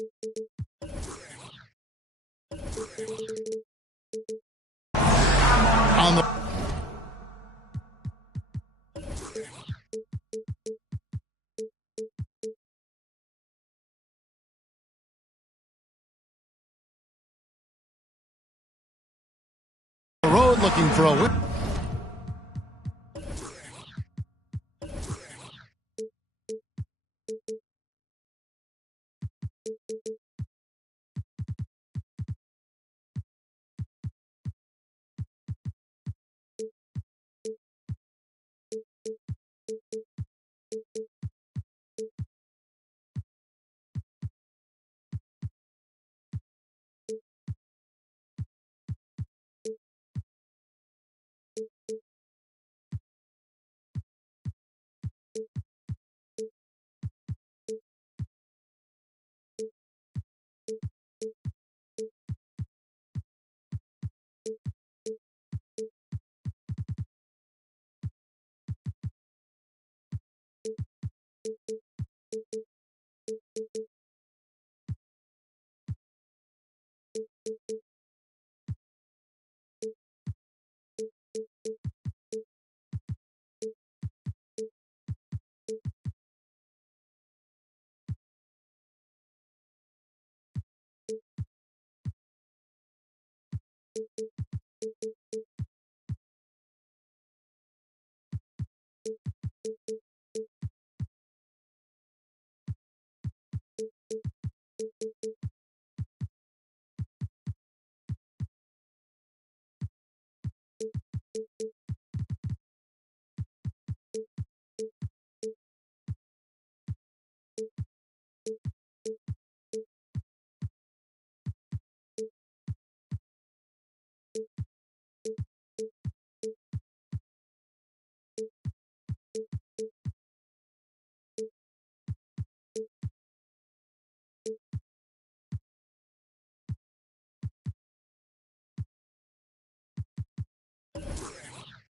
On the road looking for a win.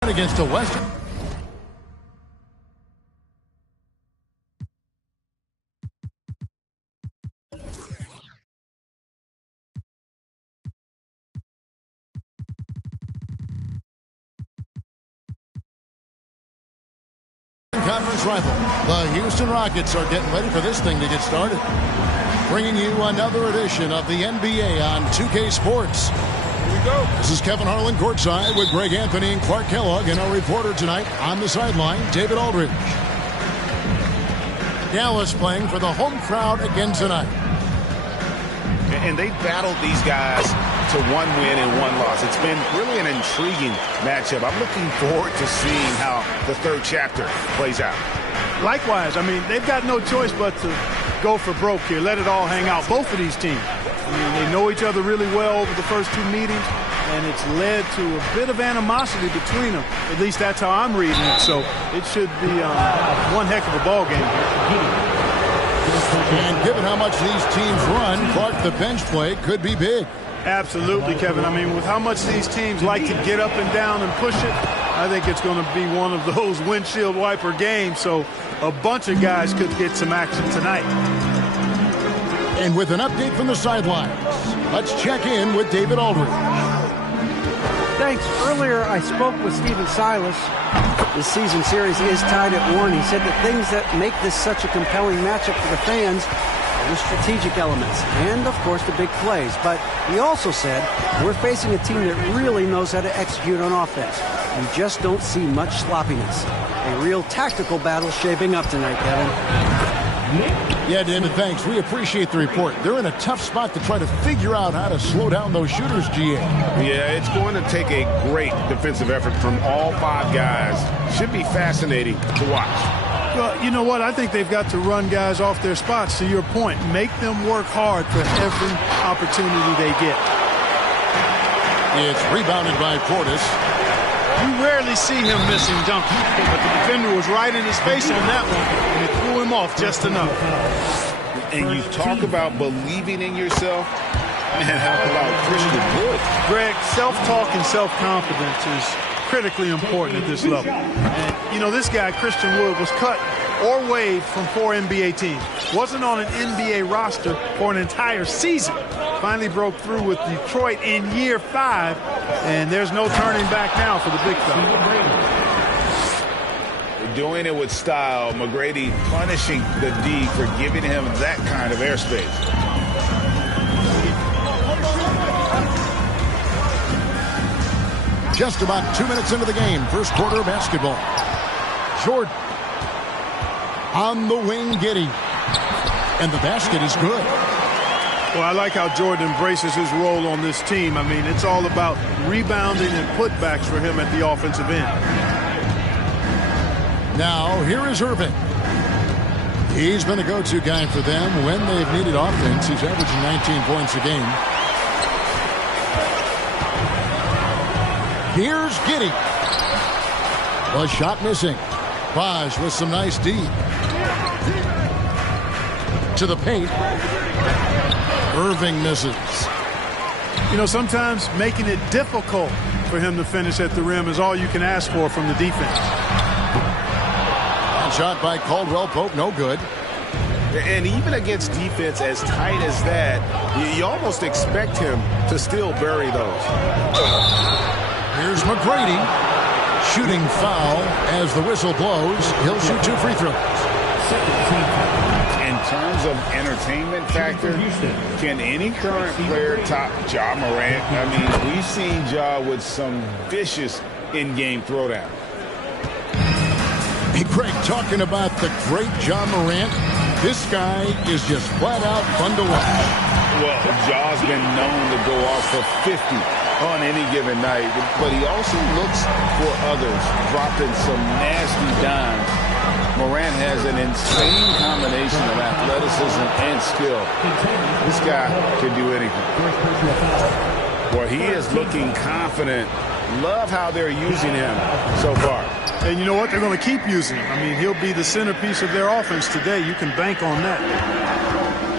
Against a Western. Conference rival. The Houston Rockets are getting ready for this thing to get started. Bringing you another edition of the NBA on 2K Sports. Here we go. This is Kevin Harlan courtside with Greg Anthony and Clark Kellogg, and our reporter tonight on the sideline, David Aldridge. Dallas playing for the home crowd again tonight. And they battled these guys to one win and one loss. It's been really an intriguing matchup. I'm looking forward to seeing how the third chapter plays out. Likewise, I mean, they've got no choice but to go for broke here. Let it all hang out. Both of these teams. I mean, they know each other really well over the first two meetings, and it's led to a bit of animosity between them. At least that's how I'm reading it. So it should be one heck of a ball game. And given how much these teams run, Clark, the bench play could be big. Absolutely, Kevin. I mean, with how much these teams like to get up and down and push it, I think it's going to be one of those windshield wiper games. So a bunch of guys could get some action tonight. And with an update from the sidelines, let's check in with David Aldridge. Thanks. Earlier, I spoke with Stephen Silas. This season series is tied at 1. He said the things that make this such a compelling matchup for the fans are the strategic elements and, of course, the big plays. But he also said we're facing a team that really knows how to execute on offense. You just don't see much sloppiness. A real tactical battle shaping up tonight, Kevin. Yeah, David, thanks. We appreciate the report. They're in a tough spot to try to figure out how to slow down those shooters, GA. Yeah, it's going to take a great defensive effort from all five guys. Should be fascinating to watch. Well, you know what? I think they've got to run guys off their spots, to your point. Make them work hard for every opportunity they get. It's rebounded by Portis. You rarely see him missing dunks, but the defender was right in his face on that one, and it threw him off just enough. And you talk about believing in yourself. Man, how about Christian Wood? Greg, self-talk and self-confidence is critically important at this level. And, you know, this guy, Christian Wood, was cut or waived from 4 NBA teams. Wasn't on an NBA roster for an entire season. Finally broke through with Detroit in year 5, and there's no turning back now for the big fella. Doing it with style. McGrady punishing the D for giving him that kind of airspace. Just about 2 minutes into the game, first quarter of basketball. Jordan on the wing, Giddey, and the basket is good. Well, I like how Jordan embraces his role on this team. I mean, it's all about rebounding and putbacks for him at the offensive end. Now, here is Irving. He's been a go-to guy for them when they've needed offense. He's averaging 19 points a game. Here's Giddey. A shot missing. Bosh with some nice D. To the paint. Irving misses. You know, sometimes making it difficult for him to finish at the rim is all you can ask for from the defense. Shot by Caldwell Pope, no good. And even against defense as tight as that, you almost expect him to still bury those. Here's McGrady. Shooting foul as the whistle blows. He'll shoot 2 free throws. In terms of entertainment factor, can any current player top Ja Morant? I mean, we've seen Ja with some vicious in-game throwdown. Hey, Greg, talking about the great Ja Morant, this guy is just flat out fun to watch. Well, Ja's been known to go off for 50 on any given night, but he also looks for others, dropping some nasty dimes. Morant has an insane combination of athleticism and skill. This guy can do anything. Well, he is looking confident. Love how they're using him so far. And you know what? They're going to keep using him. I mean, he'll be the centerpiece of their offense today. You can bank on that.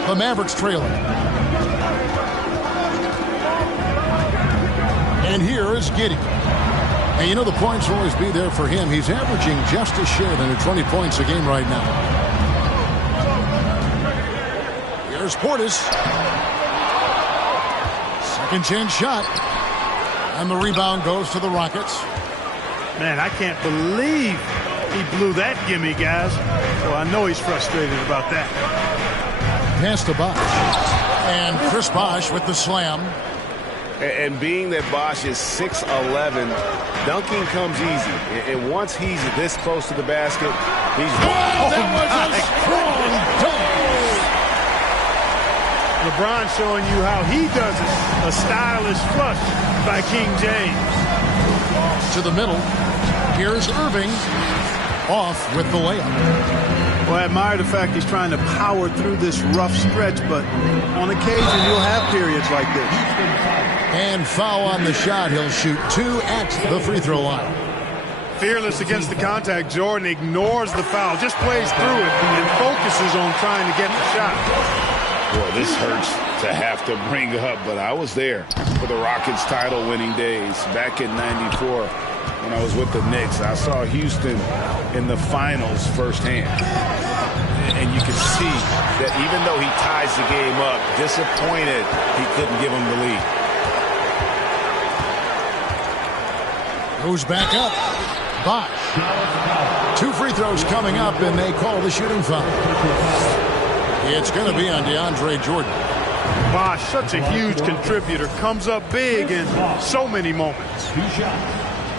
The Mavericks trailing. And here is Giddey. And you know the points will always be there for him. He's averaging just a share than 20 points a game right now. Here's Portis. Second chance shot. And the rebound goes to the Rockets. Man, I can't believe he blew that gimme, guys. So I know he's frustrated about that. Pass to Bosh. And Chris Bosh with the slam. And being that Bosh is 6'11", dunking comes easy. And once he's this close to the basket, he's... Wow, that was a strong dunk. LeBron showing you how he does it. A stylish flush by King James. To the middle. Here's Irving. Off with the layup. Well, I admire the fact he's trying to power through this rough stretch, but on occasion you'll have periods like this. And foul on the shot. He'll shoot 2 at the free throw line. Fearless against the contact. Jordan ignores the foul, just plays through it and focuses on trying to get the shot. Boy, this hurts to have to bring up, but I was there for the Rockets title-winning days back in '94 when I was with the Knicks. I saw Houston in the finals firsthand. And you can see that even though he ties the game up, disappointed he couldn't give him the lead. Goes back up. Bosh. 2 free throws coming up, and they call the shooting foul. It's going to be on DeAndre Jordan. Bosh, such a huge contributor, comes up big in so many moments.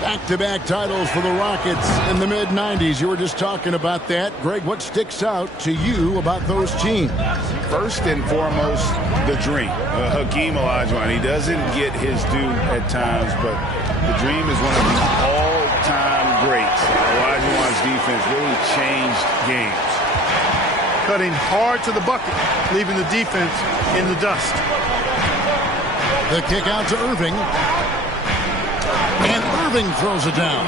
Back-to-back titles for the Rockets in the mid-90s. You were just talking about that. Greg, what sticks out to you about those teams? First and foremost, the dream. Hakeem Olajuwon. He doesn't get his due at times, but the dream is one of the all-time greats. Olajuwon's defense really changed games. Cutting hard to the bucket, leaving the defense in the dust. The kick out to Irving. And Irving throws it down.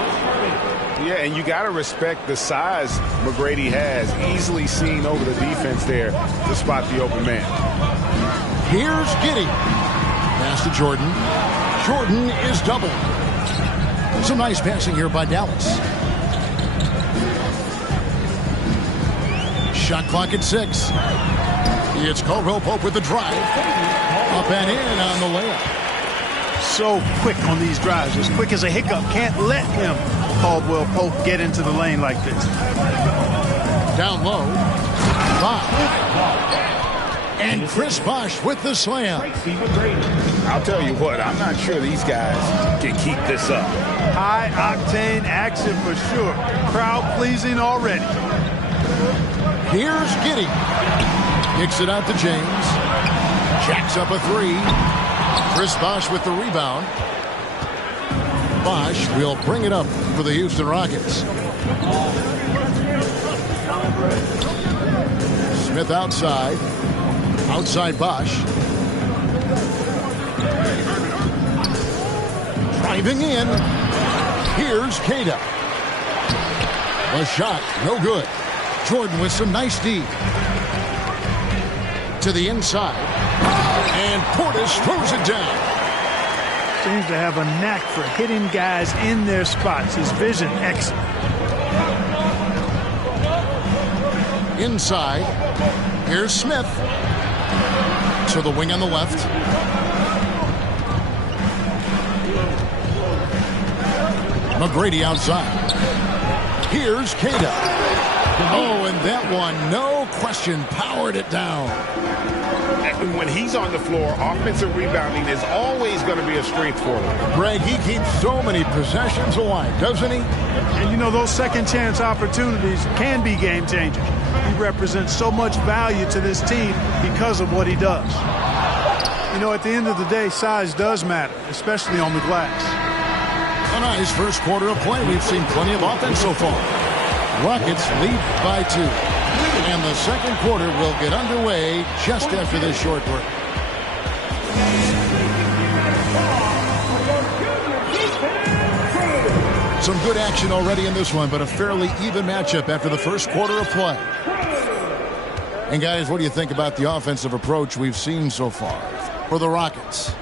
Yeah, and you got to respect the size McGrady has. Easily seen over the defense there to spot the open man. Here's Giddey. Pass to Jordan. Jordan is doubled. Some nice passing here by Dallas. Shot clock at 6. It's Caldwell Pope with the drive. Up and in on the layup. So quick on these drives, as quick as a hiccup. Can't let him, Caldwell Pope, get into the lane like this. Down low. Bosh. And Chris Bosh with the slam. I'll tell you what, I'm not sure these guys can keep this up. High octane action for sure. Crowd pleasing already. Here's Giddey. Kicks it out to James. Jacks up a 3. Chris Bosh with the rebound. Bosh will bring it up for the Houston Rockets. Smith outside. Outside Bosh. Driving in. Here's Queta. A shot, no good. Jordan with some nice D. To the inside. And Portis throws it down. Seems to have a knack for hitting guys in their spots. His vision excellent. Inside. Here's Smith. To the wing on the left. McGrady outside. Here's Queta. Oh, and that one, no question, powered it down. When he's on the floor, offensive rebounding is always going to be a strength for him. Greg, he keeps so many possessions alive, doesn't he? And you know, those second chance opportunities can be game changers. He represents so much value to this team because of what he does. You know, at the end of the day, size does matter, especially on the glass. A nice first quarter of play. We've seen plenty of offense so far. Rockets lead by 2. And the second quarter will get underway just after this short break. Some good action already in this one, but a fairly even matchup after the first quarter of play. And guys, what do you think about the offensive approach we've seen so far for the Rockets?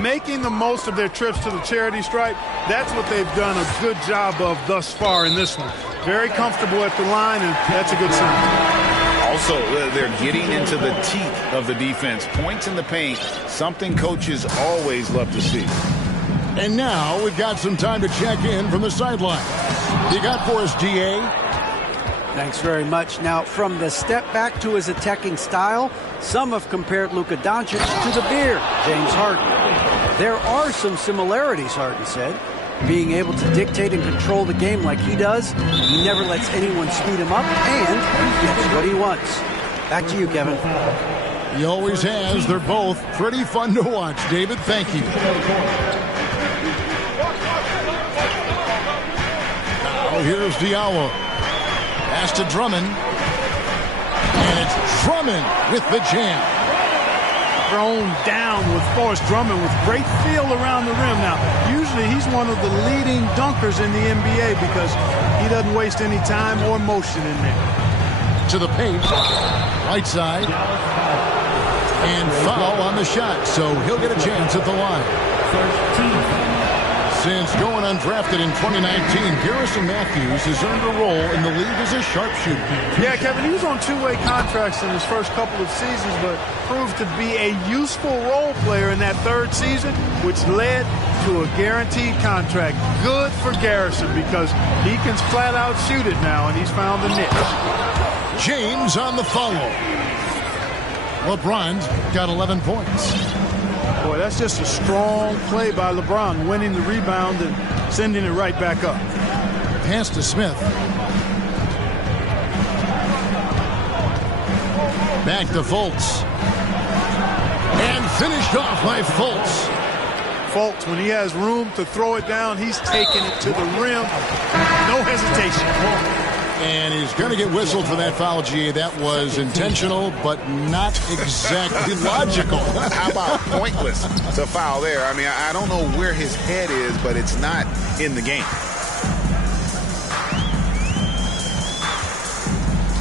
Making the most of their trips to the charity stripe, that's what they've done a good job of thus far in this one. Very comfortable at the line, and that's a good sign. Also, they're getting into the teeth of the defense. Points in the paint, something coaches always love to see. And now we've got some time to check in from the sideline. You got for us, DA? Thanks very much. Now, from the step back to his attacking style, some have compared Luka Doncic to the bear, James Harden. There are some similarities, Harden said. Being able to dictate and control the game like he does, he never lets anyone speed him up, and he gets what he wants. Back to you, Kevin. He always has. They're both pretty fun to watch, David. Thank you. Now here's Diallo. Pass to Drummond. And it's Drummond with the jam. Thrown down with Forrest Drummond with great feel around the rim. Now, usually he's one of the leading dunkers in the NBA because he doesn't waste any time or motion in there. To the paint. Right side. And foul on the shot, so he'll get a chance at the line. Since going undrafted in 2019, Garrison Matthews has earned a role in the league as a sharpshooter. Yeah, Kevin, he was on two-way contracts in his first couple of seasons, but proved to be a useful role player in that third season, which led to a guaranteed contract. Good for Garrison because he can flat out shoot it now, and he's found the niche. James on the follow. LeBron's got 11 points. Boy, that's just a strong play by LeBron, winning the rebound and sending it right back up. Pass to Smith. Back to Fultz. And finished off by Fultz. Fultz, when he has room to throw it down, he's taking it to the rim. No hesitation. And he's going to get whistled for that foul, G. That was intentional, but not exactly logical. How about pointless to foul there? I mean, I don't know where his head is, but it's not in the game.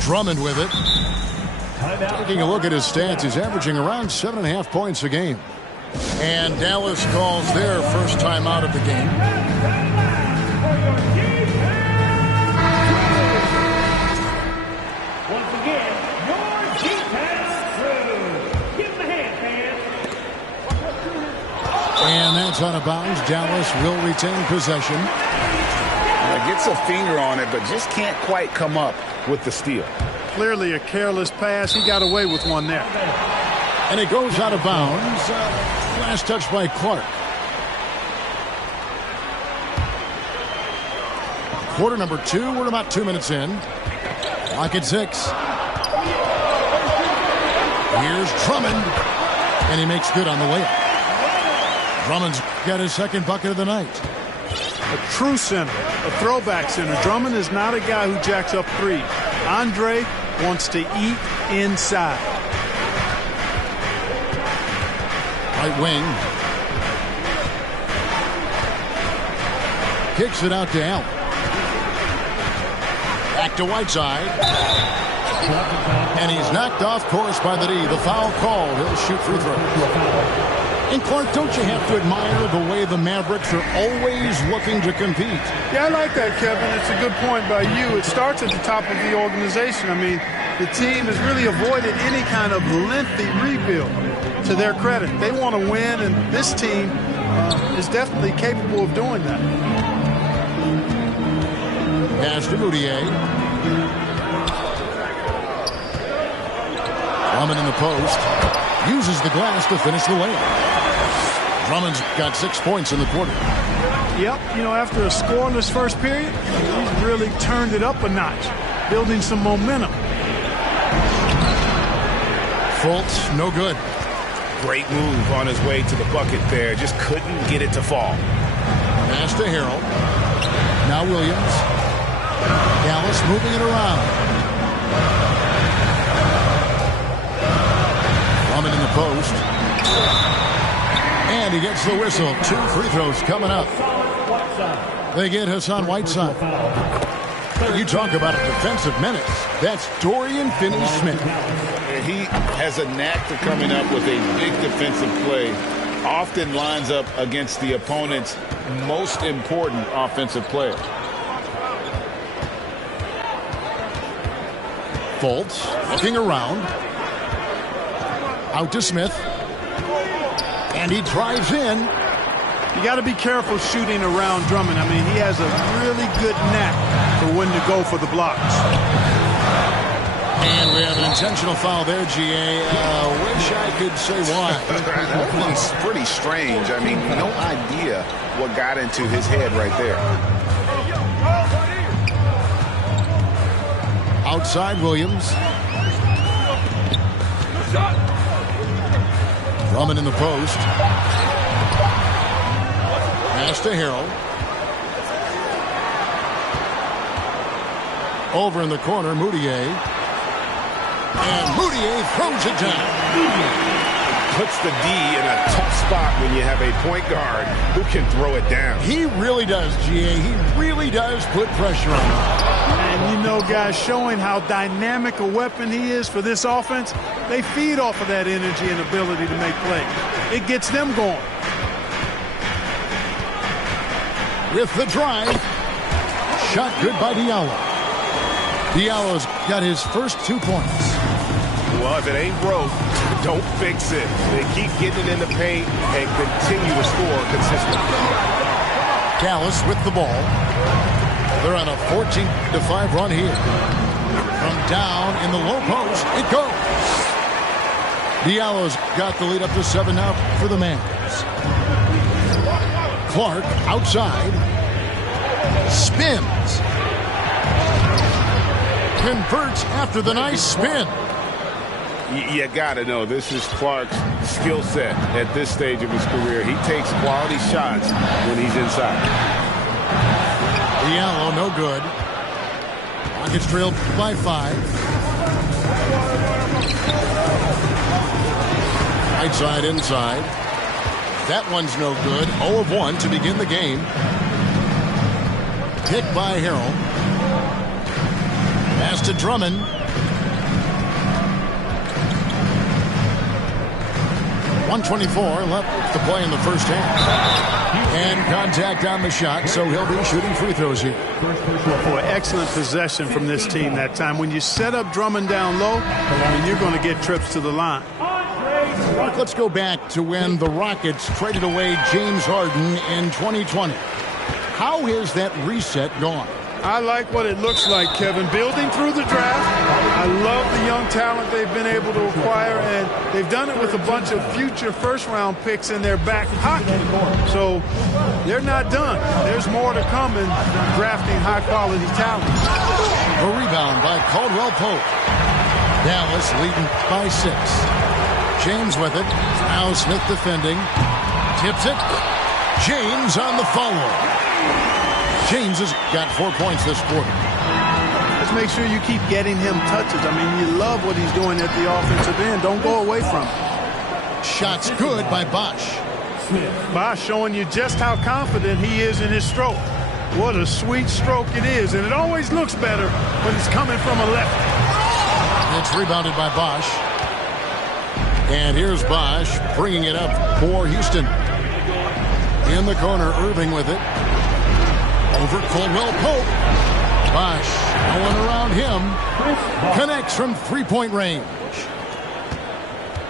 Drummond with it. Taking a look at his stats, he's averaging around 7.5 points a game. And Dallas calls their first time out of the game. It's out of bounds. Dallas will retain possession. Gets a finger on it, but just can't quite come up with the steal. Clearly a careless pass. He got away with one there. And it goes out of bounds. Last touch by Clark. Quarter number 2. We're about 2 minutes in. Clock at 6. Here's Drummond. And he makes good on the layup. Drummond's got his second bucket of the night. A true center, a throwback center. Drummond is not a guy who jacks up threes. Andre wants to eat inside. Right wing. Kicks it out to Allen. Back to Whiteside. And he's knocked off course by the D. The foul called. He'll shoot free throws. And Clark, don't you have to admire the way the Mavericks are always looking to compete? Yeah, I like that, Kevin. It's a good point by you. It starts at the top of the organization. I mean, the team has really avoided any kind of lengthy rebuild. To their credit, they want to win, and this team is definitely capable of doing that. Pass to Moutier. Drummond in the post. Uses the glass to finish the layup. Drummond's got 6 points in the quarter. Yep, you know, after a scoreless first period, he's really turned it up a notch, building some momentum. Fultz, no good. Great move on his way to the bucket there. Just couldn't get it to fall. Pass to Harrell. Now Williams. Dallas moving it around. Drummond in the post. And he gets the whistle. 2 free throws coming up. They get Hassan Whiteside. You talk about a defensive menace. That's Dorian Finney-Smith. He has a knack for coming up with a big defensive play. Often lines up against the opponent's most important offensive player. Fultz looking around. Out to Smith. And he drives in. You got to be careful shooting around Drummond. I mean, he has a really good knack for when to go for the blocks. And we have an intentional foul there, GA. Wish I could say why. That one's pretty strange. I mean, no idea what got into his head right there. Outside Williams. Drummond in the post. Pass to Harrell. Over in the corner, Moutier. And Moutier throws it down. Puts the D in a tough spot when you have a point guard who can throw it down. He really does, GA. He really does put pressure on him. And you know, guys, showing how dynamic a weapon he is for this offense, they feed off of that energy and ability to make plays. It gets them going. With the drive. Shot good by Diallo. Diallo's got his first 2 points. Well, if it ain't broke, don't fix it. They keep getting it in the paint and continue to score consistently. Dallas with the ball. They're on a 14-5 run here. From down in the low post, it goes. Diallo's got the lead up to 7 now for the Mavs. Clark outside. Spins. Converts after the nice spin. You got to know, this is Clark's skill set at this stage of his career. He takes quality shots when he's inside. Diallo, no good. Rockets trailed by 5. Right side, inside. That one's no good. 0 of 1 to begin the game. Picked by Harrell. Pass to Drummond. .124 left to play in the first half. And contact on the shot, so he'll be shooting free throws here. Boy, excellent possession from this team that time. When you set up Drummond down low, I mean, you're going to get trips to the line. Mark, let's go back to when the Rockets traded away James Harden in 2020. How has that reset gone? I like what it looks like, Kevin. Building through the draft. I love the young talent they've been able to acquire, and they've done it with a bunch of future first-round picks in their back pocket. So they're not done. There's more to come in drafting high-quality talent. A rebound by Caldwell Pope. Dallas leading by 6. James with it. Now Smith defending. Tips it. James on the follow. James has got 4 points this quarter. Just make sure you keep getting him touches. I mean, you love what he's doing at the offensive end. Don't go away from it. Shots good by Bosh. Bosh showing you just how confident he is in his stroke. What a sweet stroke it is, and it always looks better when it's coming from a left. It's rebounded by Bosh. And here's Bosh bringing it up for Houston. In the corner, Irving with it. Over Caldwell Pope. Bosh going around him. Connects from three-point range.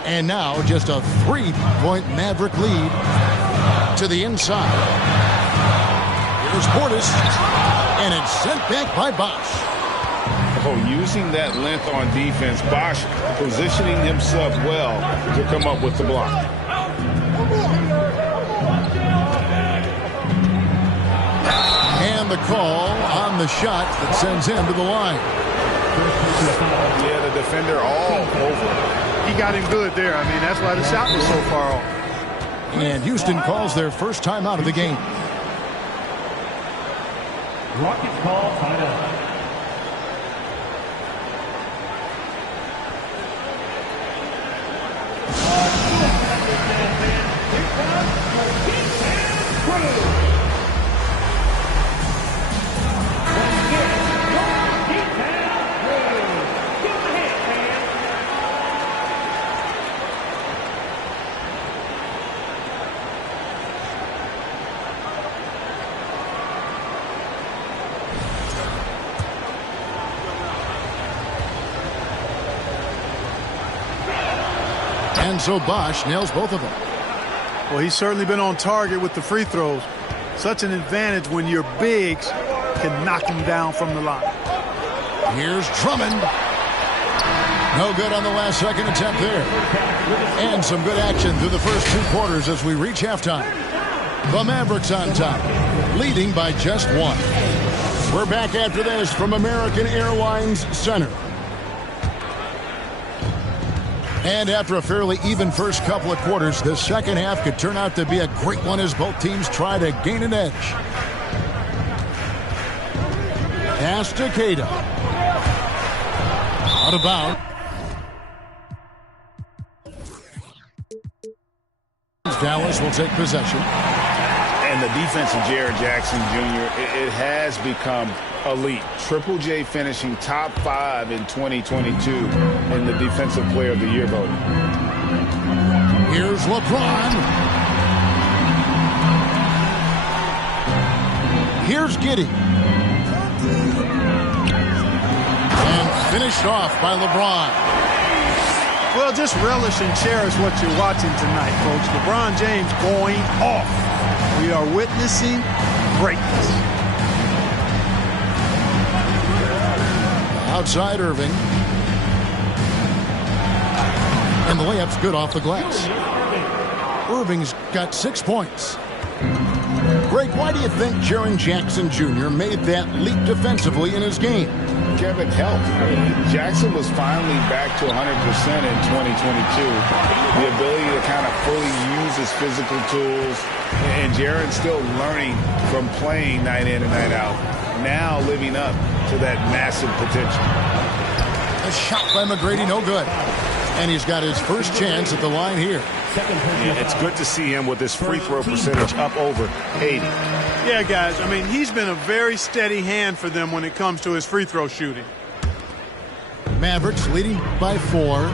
And now just a 3-point Maverick lead to the inside. Here's Portis. And it's sent back by Bosh. Oh, using that length on defense, Bosh positioning himself well to come up with the block. And the call on the shot that sends him to the line. Yeah, the defender all over. He got him good there. I mean, that's why the shot was so far off. And Houston calls their first time out of the game. Rockets call timeout. And so Bosh nails both of them. Well, he's certainly been on target with the free throws. Such an advantage when your bigs can knock him down from the line. Here's Drummond. No good on the last second attempt there. And some good action through the first 2 quarters as we reach halftime. The Mavericks on top, leading by just 1. We're back after this from American Airlines Center. And after a fairly even first couple of quarters, the second half could turn out to be a great one as both teams try to gain an edge. Pass to Cato. Out of bounds. Dallas will take possession. And the defense of Jaren Jackson Jr., it has become elite. Triple J finishing top 5 in 2022 in the Defensive Player of the Year voting. Here's LeBron. Here's Giddey. And finished off by LeBron. Well, just relish and cherish what you're watching tonight, folks. LeBron James going off. We are witnessing greatness. Outside Irving. And the layup's good off the glass. Irving's got 6 points. Greg, why do you think Jaren Jackson Jr. made that leap defensively in his game? Kevin, help. Jackson was finally back to 100% in 2022. The ability to kind of fully use his physical tools. And Jaren's still learning from playing night in and night out. Now living up to that massive potential. A shot by McGrady, no good. And he's got his first chance at the line here. Yeah, it's good to see him with his free throw percentage up over 80. Yeah, guys, I mean, he's been a very steady hand for them when it comes to his free throw shooting. Mavericks leading by 4.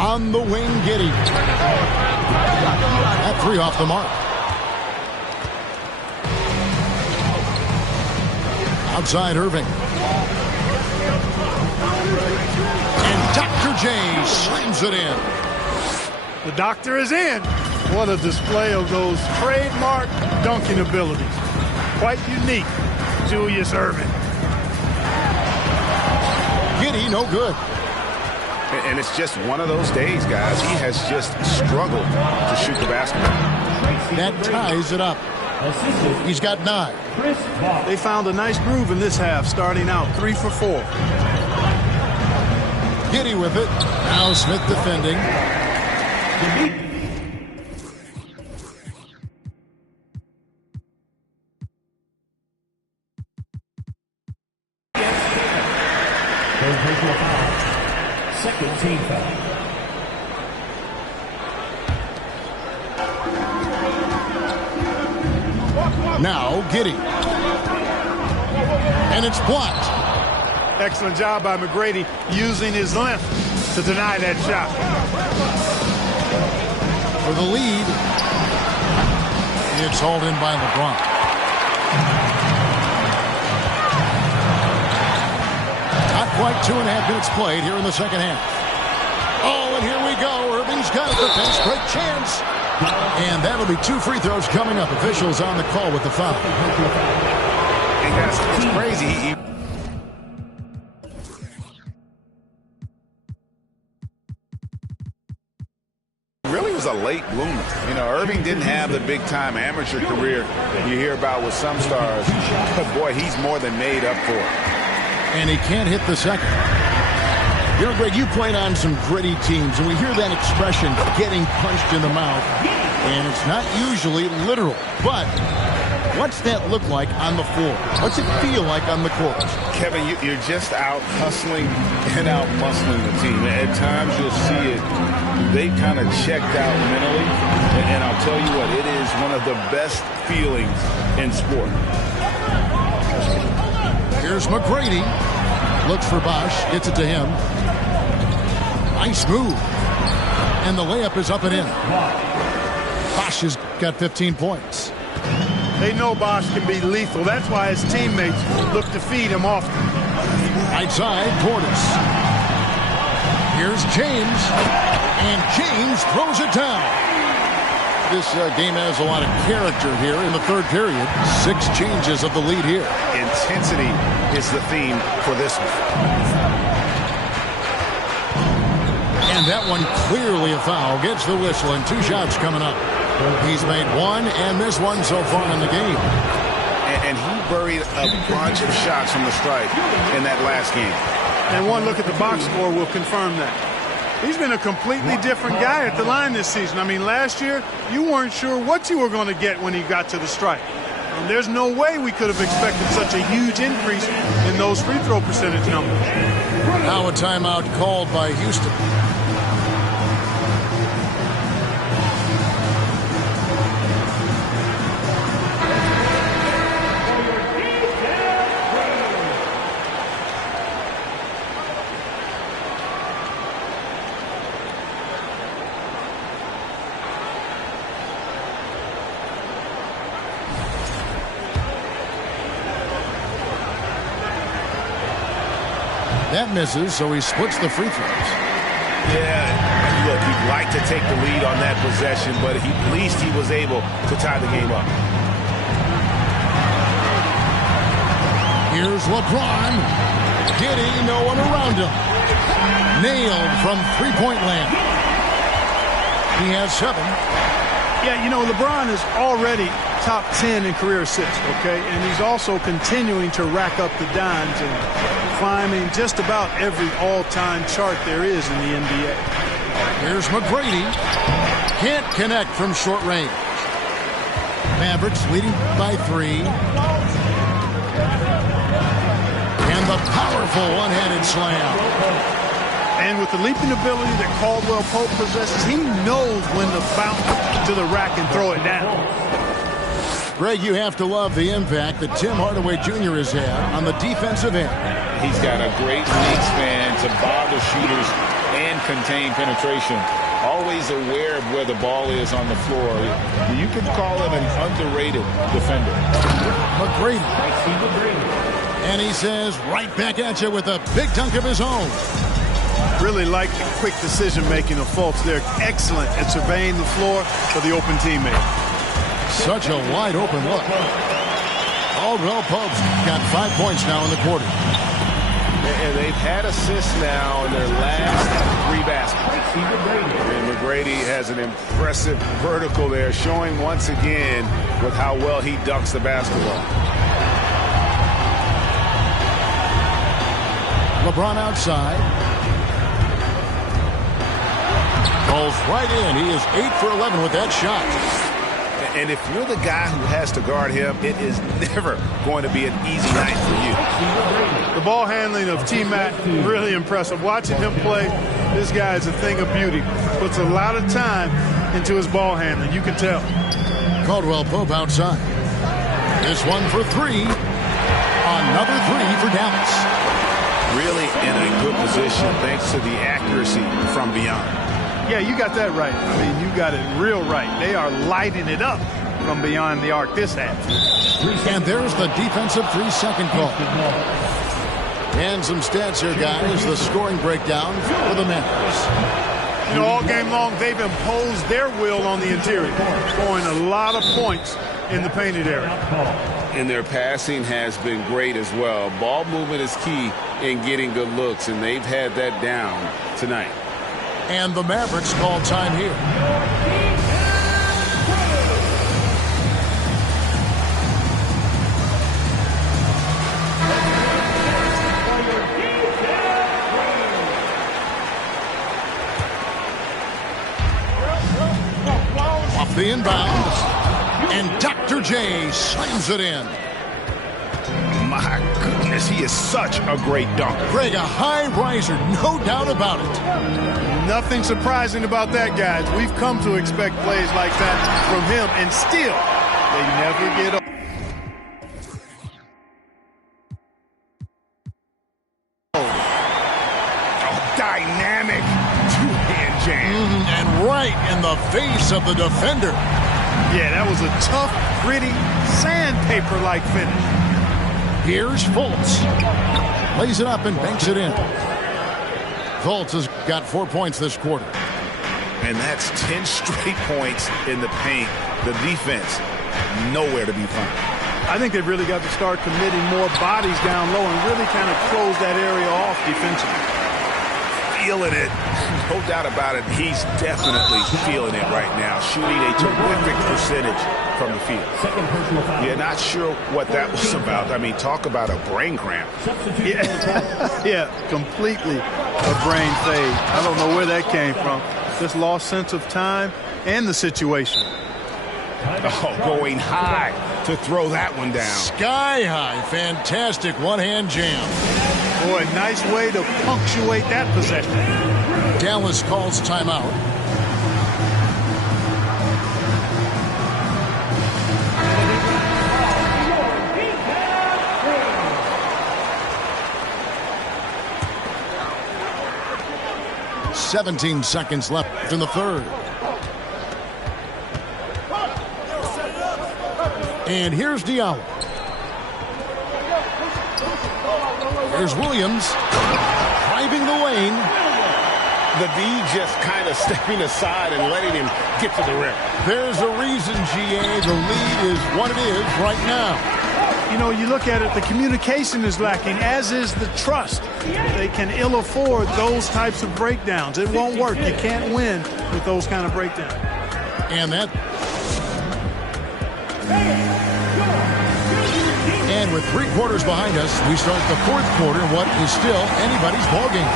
On the wing, Giddey. That 3 off the mark. Outside Irving. And J slams it in. The doctor is in. What a display of those trademark dunking abilities. Quite unique, Julius Erving. Giddey, no good. And it's just one of those days, guys. He has just struggled to shoot the basketball. That ties it up. He's got 9. They found a nice groove in this half, starting out 3 for 4. Giddey with it. Now Smith defending. Second team foul. Now Giddey. And it's blocked. Excellent job by McGrady using his length to deny that shot. For the lead. It's hauled in by LeBron. Not quite 2.5 minutes played here in the second half. Oh, and here we go. Irving's got it. The fence break chance. And that'll be 2 free throws coming up. Officials on the call with the foul. And guys, it's crazy. He really was a late bloomer. You know, Irving didn't have the big-time amateur career you hear about with some stars. But, boy, he's more than made up for it. And he can't hit the second. You know, Greg, you played on some gritty teams, and we hear that expression, getting punched in the mouth, and it's not usually literal. But what's that look like on the floor? What's it feel like on the court? Kevin, you're just out hustling and out muscling the team. At times you'll see it. They kind of checked out mentally, and I'll tell you what, it is one of the best feelings in sport. Here's McGrady. Looks for Bosch. Gets it to him. Nice move. And the layup is up and in. Bosch has got 15 points. They know Bosch can be lethal. That's why his teammates look to feed him often. Right side, Portis. Here's James. And James throws it down. This game has a lot of character here in the third period. 6 changes of the lead here. Intensity is the theme for this one. And that one clearly a foul. Gets the whistle and 2 shots coming up. He's made 1 and missed 1 so far in the game. And he buried a bunch of shots from the stripe in that last game. And one look at the box score will confirm that. He's been a completely different guy at the line this season. I mean, last year, you weren't sure what you were going to get when he got to the stripe. And there's no way we could have expected such a huge increase in those free throw percentage numbers. Now a timeout called by Houston. That misses, so he splits the free throws. Yeah, look, you'd like to take the lead on that possession, but at least he was able to tie the game up. Here's LeBron. Giddey, no one around him. Nailed from three-point land. He has 7. Yeah, you know, LeBron is already top 10 in career assists, okay? And he's also continuing to rack up the dimes and climbing just about every all-time chart there is in the NBA. Here's McGrady. Can't connect from short range. Mavericks leading by 3. And the powerful one-handed slam. And with the leaping ability that Caldwell Pope possesses, he knows when to bounce to the rack and throw it down. Greg, you have to love the impact that Tim Hardaway Jr. has had on the defensive end. He's got a great wingspan to bother shooters and contain penetration. Always aware of where the ball is on the floor. You can call him an underrated defender. McGrady. And he says, right back at you with a big dunk of his own. Really like the quick decision-making of Fultz. They're excellent at surveying the floor for the open teammate. Such a wide-open look. Caldwell Pope's got 5 points now in the quarter. And they've had assists now in their last 3 baskets. And McGrady has an impressive vertical there, showing once again with how well he dunks the basketball. LeBron outside. Goes right in. He is 8 for 11 with that shot. And if you're the guy who has to guard him, it is never going to be an easy night for you. The ball handling of T-Mac, really impressive. Watching him play, this guy is a thing of beauty. Puts a lot of time into his ball handling. You can tell. Caldwell Pope outside. This one for 3. Another 3 for Dallas. Really in a good position thanks to the accuracy from beyond. Yeah, you got that right. I mean, you got it real right. They are lighting it up from beyond the arc this half. And there's the defensive 3-second call. And some stats here, guys. The scoring breakdown for the Mavericks. You know, all game long, they've imposed their will on the interior, scoring a lot of points in the painted area. And their passing has been great as well. Ball movement is key in getting good looks, and they've had that down tonight. And the Mavericks call time here. Off the inbound, and Dr. J slams it in. My goodness, he is such a great dunker. Greg, a high riser, no doubt about it. Nothing surprising about that, guys. We've come to expect plays like that from him, and still, they never get up. Oh, dynamic two-hand jam. And right in the face of the defender. Yeah, that was a tough, gritty, sandpaper-like finish. Here's Fultz. Lays it up and banks it in. Fultz has got 4 points this quarter. And that's 10 straight points in the paint. The defense, nowhere to be found. I think they've really got to start committing more bodies down low and really kind of close that area off defensively. Feeling it. No doubt about it. He's definitely feeling it right now. Shooting a terrific percentage from the field. Yeah, not sure what that was about. I mean, talk about a brain cramp. Yeah, completely a brain fade. I don't know where that came from. Just lost sense of time and the situation. Oh, going high to throw that one down. Sky high. Fantastic one-hand jam. Boy, nice way to punctuate that possession. Dallas calls timeout. "17 seconds left in the third. And here's Diallo. Here's Williams driving the lane. The D just kind of stepping aside and letting him get to the rim. There's a reason, GA. The lead is what it is right now. You know, you look at it, the communication is lacking, as is the trust. They can ill afford those types of breakdowns. It won't work. You can't win with those kind of breakdowns. And that... And with 3 quarters behind us, we start the 4th quarter, what is still anybody's ballgame.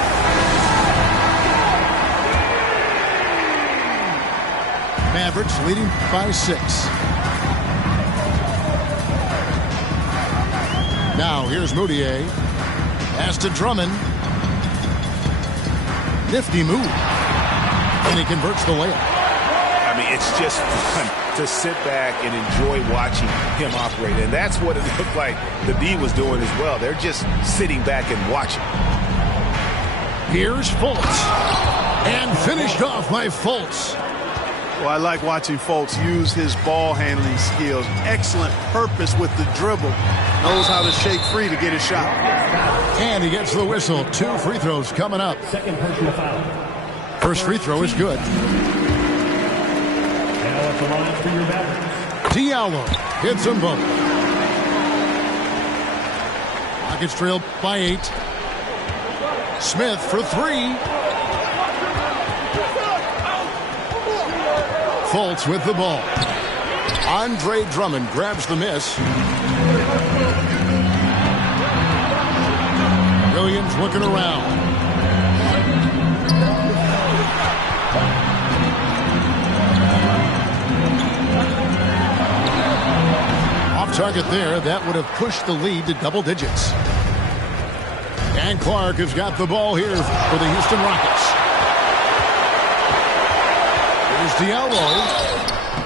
Mavericks leading by 6. Now here's Moutier. Pass to Drummond. Nifty move. And he converts the layup. I mean, it's just fun to sit back and enjoy watching him operate. And that's what it looked like the D was doing as well. They're just sitting back and watching. Here's Fultz. And finished off by Fultz. Well, I like watching Fultz use his ball handling skills. Excellent purpose with the dribble. Knows how to shake free to get his shot. And he gets the whistle. 2 free throws coming up. Second personal foul. First free throw is good. Now at the line for your Mavericks. Diallo hits them both. Rockets trail by 8. Smith for 3. Fultz with the ball. Andre Drummond grabs the miss. Williams looking around. Off target there. That would have pushed the lead to double digits. And Clark has got the ball here for the Houston Rockets. There's Diallo.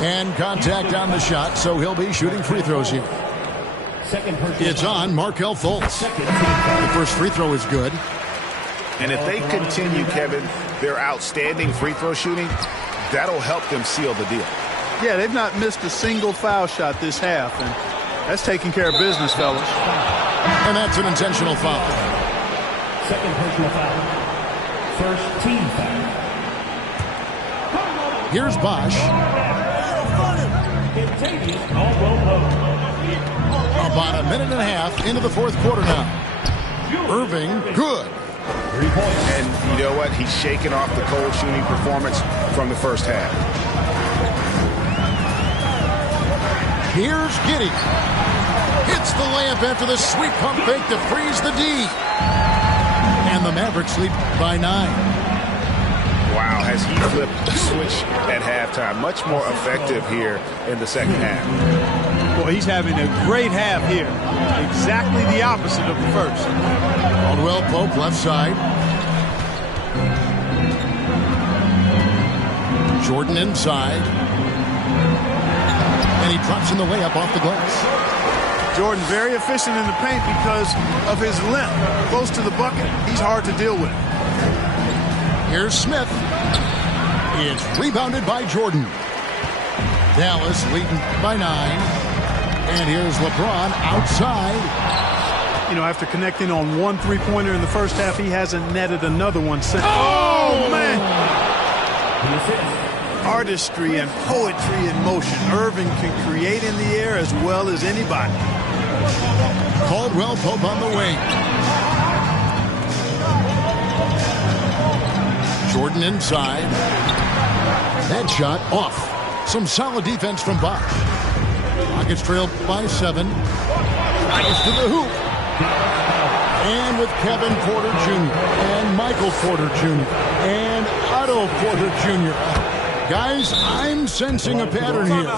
And contact on the shot, so he'll be shooting free throws here. It's on Markelle Fultz. The first free throw is good. And if they continue, Kevin, their outstanding free throw shooting, that'll help them seal the deal. Yeah, they've not missed a single foul shot this half, and that's taking care of business, fellas. And that's an intentional foul. Second personal foul. First team foul. Here's Bosch. About a minute and a half into the fourth quarter now. Irving, good. And you know what? He's shaking off the cold shooting performance from the first half. Here's Giddey. Hits the layup after the sweet pump fake to freeze the D. And the Mavericks lead by 9. Wow, has he flipped the switch at halftime? Much more effective here in the second half. Well, he's having a great half here. Exactly the opposite of the first. Caldwell Pope left side. Jordan inside. And he drops in the layup off the glass. Jordan very efficient in the paint because of his length. Close to the bucket, he's hard to deal with. Here's Smith. It's rebounded by Jordan. Dallas leading by 9. And here's LeBron outside. You know, after connecting on 1 3-pointer in the first half, he hasn't netted another one since. Oh, man! Artistry and poetry in motion. Irving can create in the air as well as anybody. Caldwell Pope on the wing. Jordan inside. That shot off. Some solid defense from Bosch. Rockets trail by 7. Rockets to the hoop. And with Kevin Porter Jr. and Michael Porter Jr. and Otto Porter Jr. Guys, I'm sensing a pattern here.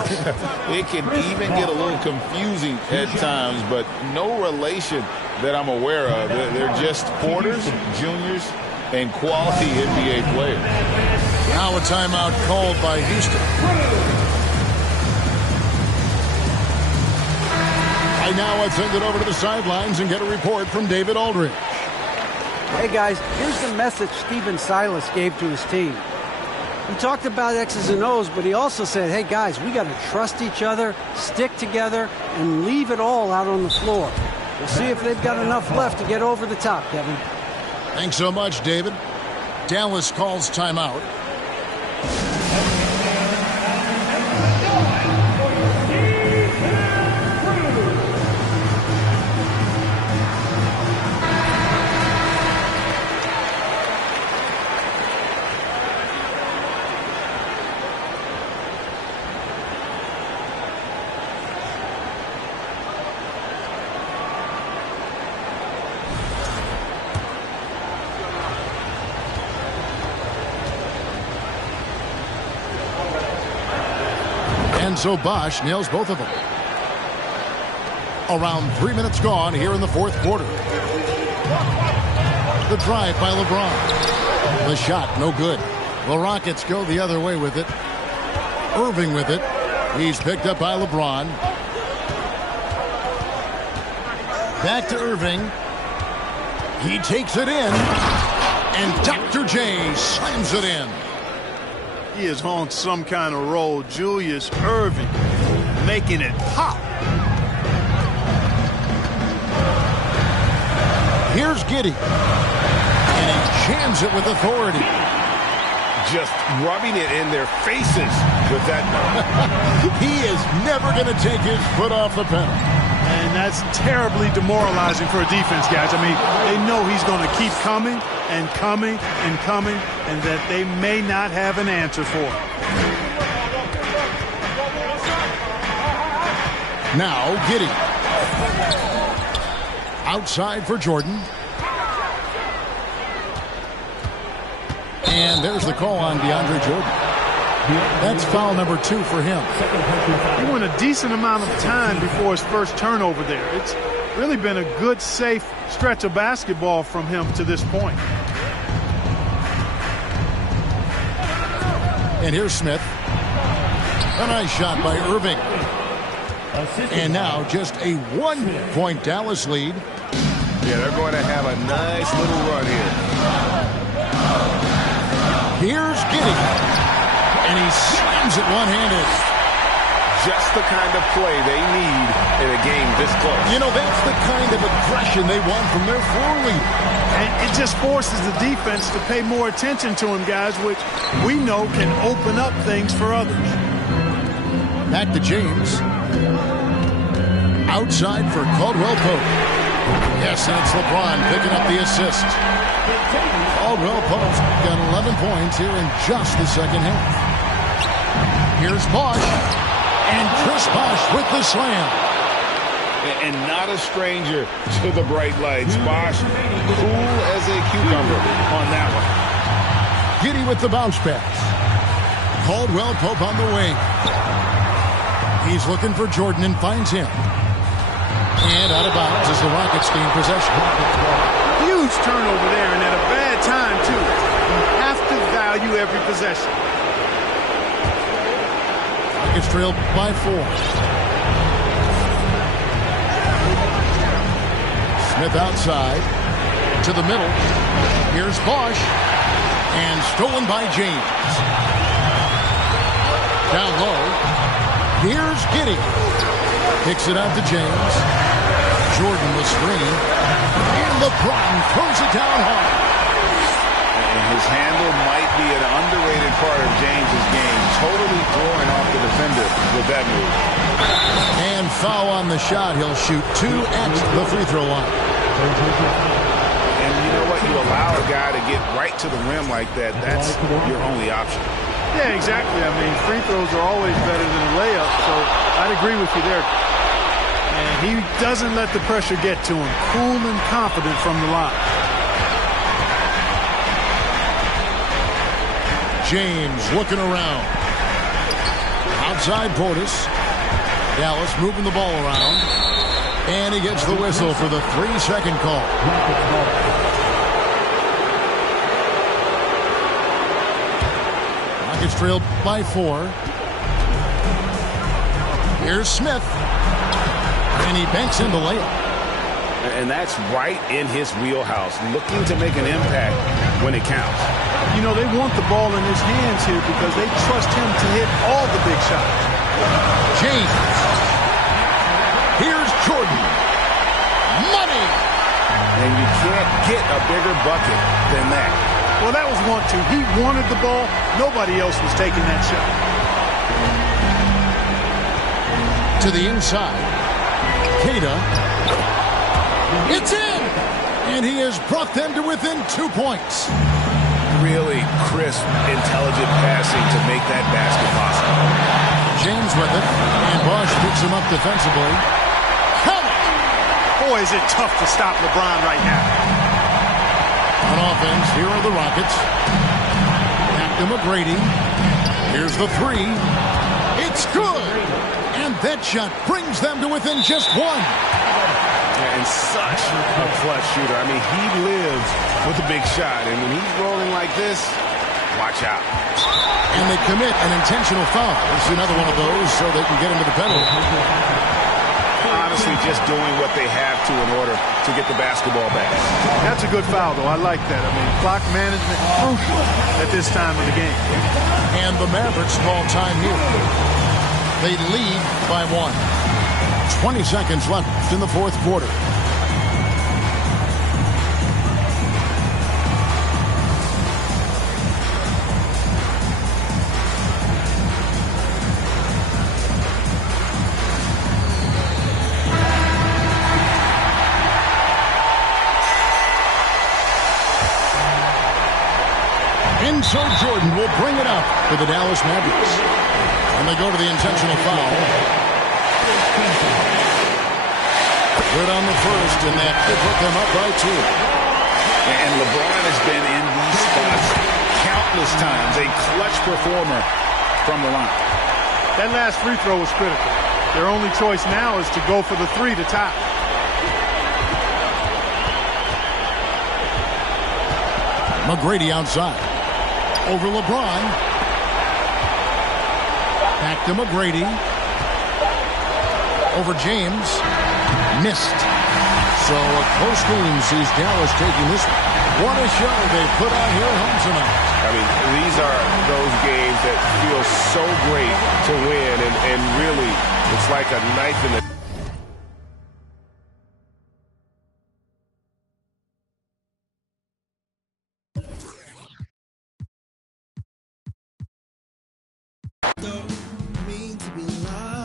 It can even get a little confusing at times, but no relation that I'm aware of. They're just Porters, Juniors, and quality NBA players. Now a timeout called by Houston. Right now, let's send it over to the sidelines and get a report from David Aldridge. Hey, guys, here's the message Stephen Silas gave to his team. He talked about X's and O's, but he also said, hey, guys, we got to trust each other, stick together, and leave it all out on the floor. We'll see if they've got enough left to get over the top, Kevin. Thanks so much, David. Dallas calls timeout. And so Bosch nails both of them. Around 3 minutes gone here in the fourth quarter. The drive by LeBron. The shot, no good. The Rockets go the other way with it. Irving with it. He's picked up by LeBron. Back to Irving. He takes it in. And Dr. J slams it in. He is on some kind of roll. Julius Erving making it pop. Here's Giddey. And he jams it with authority. Just rubbing it in their faces with that. He is never going to take his foot off the pedal. And that's terribly demoralizing for a defense, guys. I mean, they know he's going to keep coming and coming and coming, and that they may not have an answer for it. Now, Giddey. Outside for Jordan. And there's the call on DeAndre Jordan. That's foul number 2 for him. He went a decent amount of time before his first turnover there. It's really been a good, safe stretch of basketball from him to this point. And here's Smith. A nice shot by Erving. And now just a 1-point Dallas lead. Yeah, they're going to have a nice little run here. Here's Giddey. And he slams it one-handed. Just the kind of play they need in a game this close. You know, that's the kind of aggression they want from their floor leader. And it just forces the defense to pay more attention to him, guys, which we know can open up things for others. Back to James. Outside for Caldwell Pope. Yes, that's LeBron picking up the assist. Caldwell Pope's got 11 points here in just the second half. Here's Bosh. And Chris Bosh with the slam. And not a stranger to the bright lights. Bosh, cool as a cucumber on that one. Giddey with the bounce pass. Caldwell Pope on the wing. He's looking for Jordan and finds him. And out of bounds as the Rockets gain possession. Huge turnover there, and at a bad time, too. You have to value every possession. Rockets trailed by 4. Smith outside to the middle. Here's Bosh. And stolen by James. Down low. Here's Giddey. Kicks it out to James. Jordan the screen. And LeBron throws it down hard. And his handle might be an underrated part of James's game. Totally throwing off the defender with that move. And foul on the shot. He'll shoot 2 at the free throw line. And you know what? You allow a guy to get right to the rim like that. That's your only option. Yeah, exactly. I mean, free throws are always better than a layup, so I'd agree with you there. And he doesn't let the pressure get to him. Cool and confident from the line. James looking around. Outside Portis. Dallas moving the ball around. And he gets the whistle for the 3-second call. Rockets trailed by 4. Here's Smith. And he banks in the layup. And that's right in his wheelhouse, looking to make an impact when it counts. You know, they want the ball in his hands here because they trust him to hit all the big shots. James. Here's Jordan. Money. And you can't get a bigger bucket than that. Well, that was 1-2. He wanted the ball. Nobody else was taking that shot. To the inside. Queta. It's in! And he has brought them to within 2 points. Really crisp, intelligent passing to make that basket possible. James with it. And Bosh picks him up defensively. Count it! Boy, is it tough to stop LeBron right now. On offense, here are the Rockets. Back to McGrady. Here's the 3. It's good! And that shot brings them to within just 1. And such a clutch shooter. I mean, he lives with a big shot. And when he's rolling like this, watch out. And they commit an intentional foul. This is another one of those so they can get into the penalty. honestly just doing what they have to in order to get the basketball back. That's a good foul, though. I like that. I mean, clock management crucial at this time of the game. And the Mavericks call time here. They lead by 1. 20 seconds left in the fourth quarter. Inside Jordan will bring it up for the Dallas Mavericks. And they go to the intentional foul. Good on the first, and that could put them up by 2. And LeBron has been in these spots countless times. A clutch performer from the line. That last free throw was critical. Their only choice now is to go for the 3 to tie. McGrady outside. Over LeBron. Back to McGrady. Over James. Missed. So a close game sees Dallas taking this one. What a show they put on here at home tonight. I mean, these are those games that feel so great to win, and really, it's like a knife in the... Don't mean to be lying.